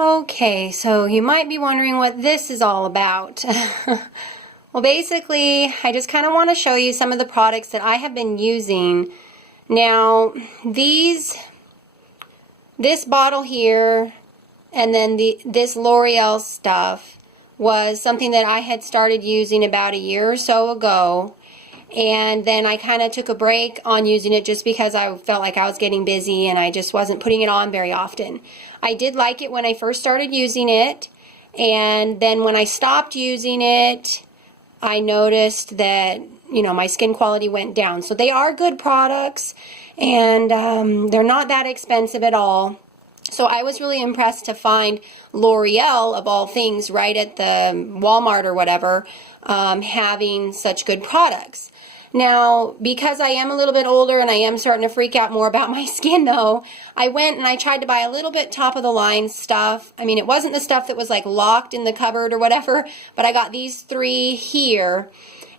Okay, so you might be wondering what this is all about. Well, basically, I just kind of want to show you some of the products that I have been using. Now, this bottle here, and then this L'Oreal stuff was something that I had started using about a year or so ago. And then I kind of took a break on using it just because I felt like I was getting busy and I just wasn't putting it on very often. I did like it when I first started using it, and then when I stopped using it, I noticed that, you know, my skin quality went down. So they are good products, and they're not that expensive at all. So I was really impressed to find L'Oreal, of all things, right at the Walmart or whatever, having such good products. Now, because I am a little bit older and I am starting to freak out more about my skin though, I went and I tried to buy a little bit top of the line stuff. I mean, it wasn't the stuff that was like locked in the cupboard or whatever, but I got these three here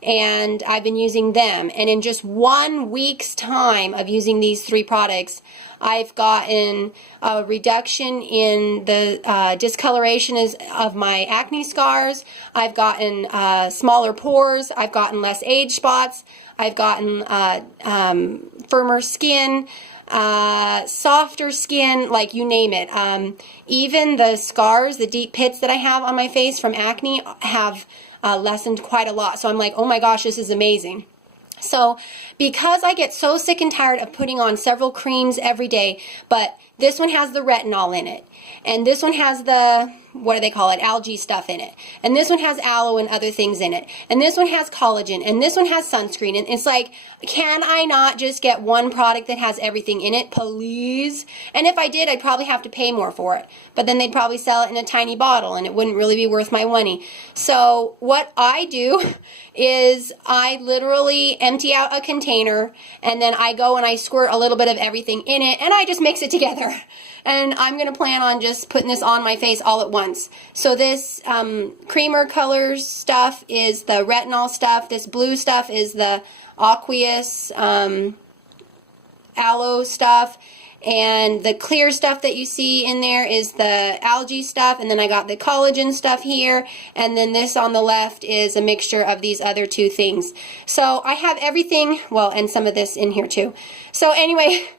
and I've been using them. And in just 1 week's time of using these three products, I've gotten a reduction in the discoloration of my acne scars. I've gotten smaller pores. I've gotten less age spots. I've gotten firmer skin, softer skin, like you name it. Even the scars, the deep pits that I have on my face from acne have lessened quite a lot. So I'm like, oh my gosh, this is amazing. So because I get so sick and tired of putting on several creams every day, but this one has the retinol in it, and this one has the, what do they call it, algae stuff in it, and this one has aloe and other things in it, and this one has collagen, and this one has sunscreen, and it's like, can I not just get one product that has everything in it, please? And if I did, I'd probably have to pay more for it, but then they'd probably sell it in a tiny bottle, and it wouldn't really be worth my money. So what I do is I literally empty out a container, and then I go and I squirt a little bit of everything in it, and I just mix it together. And I'm going to plan on just putting this on my face all at once. So this creamer colors stuff is the retinol stuff. This blue stuff is the aqueous aloe stuff. And the clear stuff that you see in there is the algae stuff. And then I got the collagen stuff here. And then this on the left is a mixture of these other two things. So I have everything, well, and some of this in here too. So anyway,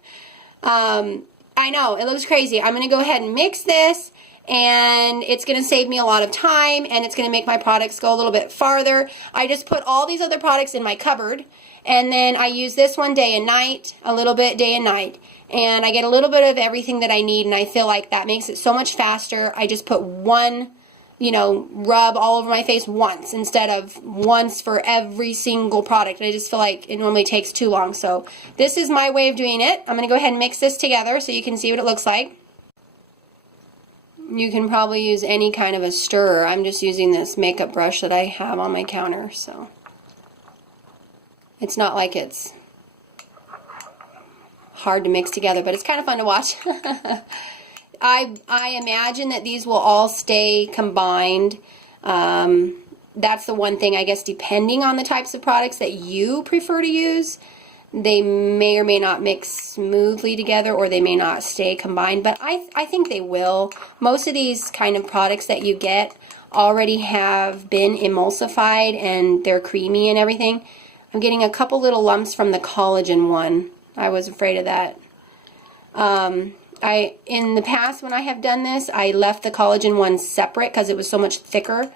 I know, it looks crazy. I'm going to go ahead and mix this, and it's going to save me a lot of time, and it's going to make my products go a little bit farther. I just put all these other products in my cupboard, and then I use this one day and night, a little bit day and night, and I get a little bit of everything that I need, and I feel like that makes it so much faster. I just put one, you know, rub all over my face once instead of once for every single product. I just feel like it normally takes too long. So this is my way of doing it. I'm going to go ahead and mix this together so you can see what it looks like. You can probably use any kind of a stirrer. I'm just using this makeup brush that I have on my counter. So it's not like it's hard to mix together, but it's kind of fun to watch. I imagine that these will all stay combined. That's the one thing, I guess, depending on the types of products that you prefer to use, they may or may not mix smoothly together, or they may not stay combined, but I think they will. Most of these kind of products that you get already have been emulsified and they're creamy and everything. I'm getting a couple little lumps from the collagen one. I was afraid of that. In the past when I have done this, I left the collagen one separate because it was so much thicker,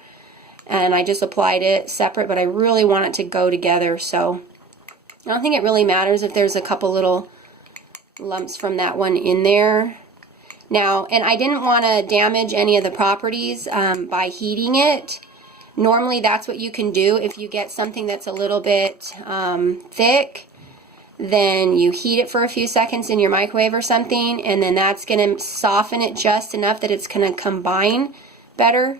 and I just applied it separate, but I really want it to go together, so I don't think it really matters if there's a couple little lumps from that one in there. Now, and I didn't want to damage any of the properties by heating it. Normally that's what you can do if you get something that's a little bit thick. Then you heat it for a few seconds in your microwave or something, and then that's going to soften it just enough that it's going to combine better.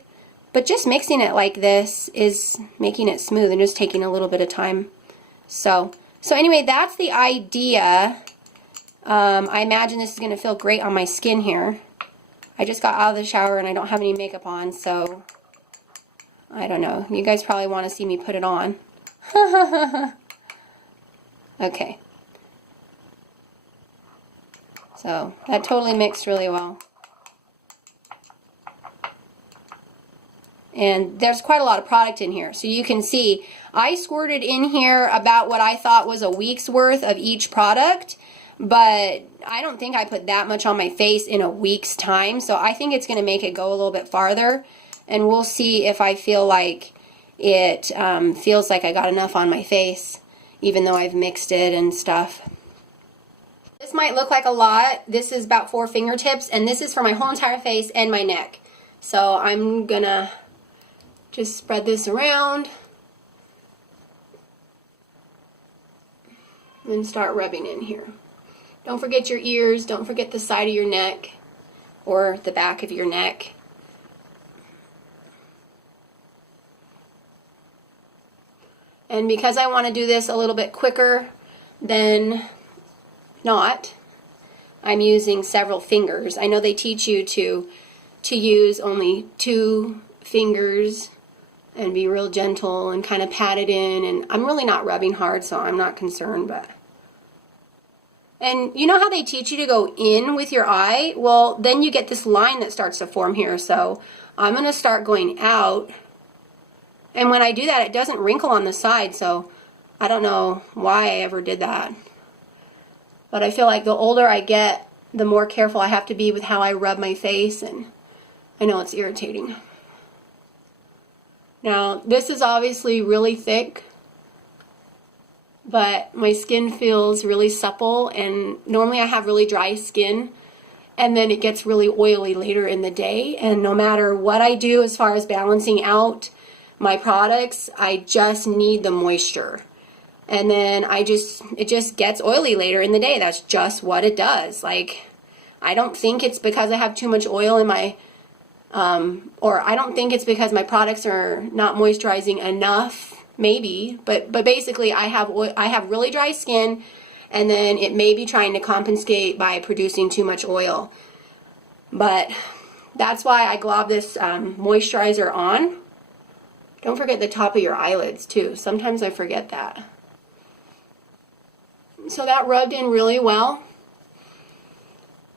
But just mixing it like this is making it smooth and just taking a little bit of time. So anyway, that's the idea. I imagine this is going to feel great on my skin here. I just got out of the shower and I don't have any makeup on, so I don't know. You guys probably want to see me put it on. Okay. So that totally mixed really well. And there's quite a lot of product in here. So you can see I squirted in here about what I thought was a week's worth of each product, but I don't think I put that much on my face in a week's time. So I think it's going to make it go a little bit farther, and we'll see if I feel like it feels like I got enough on my face, even though I've mixed it and stuff. This might look like a lot. This is about 4 fingertips, and this is for my whole entire face and my neck. So I'm gonna just spread this around and start rubbing in here. Don't forget your ears, don't forget the side of your neck or the back of your neck. And because I want to do this a little bit quicker than not, I'm using several fingers. I know they teach you to use only 2 fingers and be real gentle and kind of pat it in, and I'm really not rubbing hard, so I'm not concerned. But and you know how they teach you to go in with your eye? Well, then you get this line that starts to form here, so I'm going to start going out, and when I do that, it doesn't wrinkle on the side, so I don't know why I ever did that. But I feel like the older I get, the more careful I have to be with how I rub my face, and I know it's irritating. Now, this is obviously really thick, but my skin feels really supple, and normally I have really dry skin, and then it gets really oily later in the day, and no matter what I do as far as balancing out my products, I just need the moisture. And then it just gets oily later in the day. That's just what it does. Like, I don't think it's because I have too much oil in my or I don't think it's because my products are not moisturizing enough, maybe, but basically I have really dry skin, and then it may be trying to compensate by producing too much oil. But that's why I glob this moisturizer on. Don't forget the top of your eyelids too. Sometimes I forget that. So that rubbed in really well,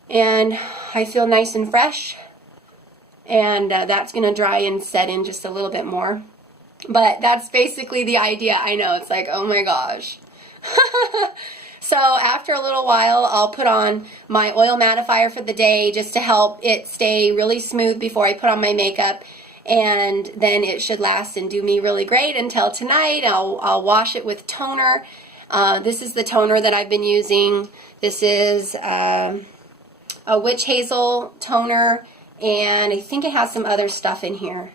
and I feel nice and fresh. And that's going to dry and set in just a little bit more. But that's basically the idea. I know, it's like, oh my gosh. So after a little while, I'll put on my oil mattifier for the day just to help it stay really smooth before I put on my makeup. And then it should last and do me really great until tonight. I'll wash it with toner. This is the toner that I've been using. This is a witch hazel toner, and I think it has some other stuff in here.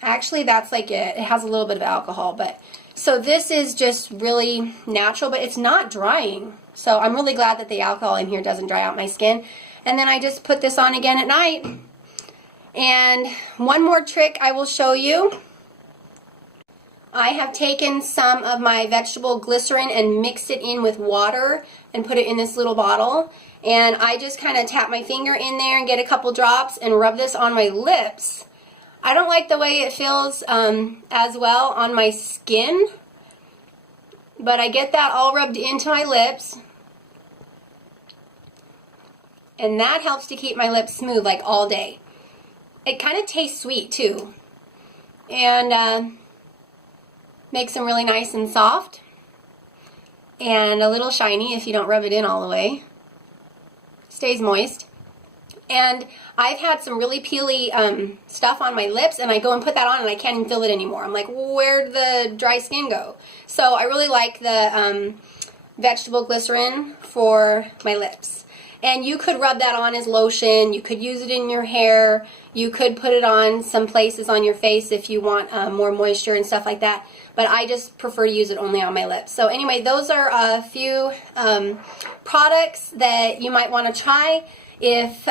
Actually, that's like it has a little bit of alcohol, but so this is just really natural, but it's not drying. So I'm really glad that the alcohol in here doesn't dry out my skin. And then I just put this on again at night. And one more trick I will show you. I have taken some of my vegetable glycerin and mixed it in with water and put it in this little bottle. And I just kind of tap my finger in there and get a couple drops and rub this on my lips. I don't like the way it feels as well on my skin, but I get that all rubbed into my lips. And that helps to keep my lips smooth like all day. It kind of tastes sweet too. And makes them really nice and soft. And a little shiny if you don't rub it in all the way. Stays moist. And I've had some really peely stuff on my lips, and I go and put that on and I can't even feel it anymore. I'm like, where'd the dry skin go? So I really like the vegetable glycerin for my lips. And you could rub that on as lotion. You could use it in your hair. You could put it on some places on your face if you want more moisture and stuff like that. But I just prefer to use it only on my lips. So anyway, those are a few products that you might want to try if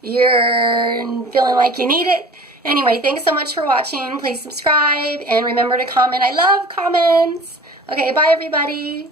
you're feeling like you need it. Anyway, thanks so much for watching. Please subscribe and remember to comment. I love comments. Okay, bye everybody.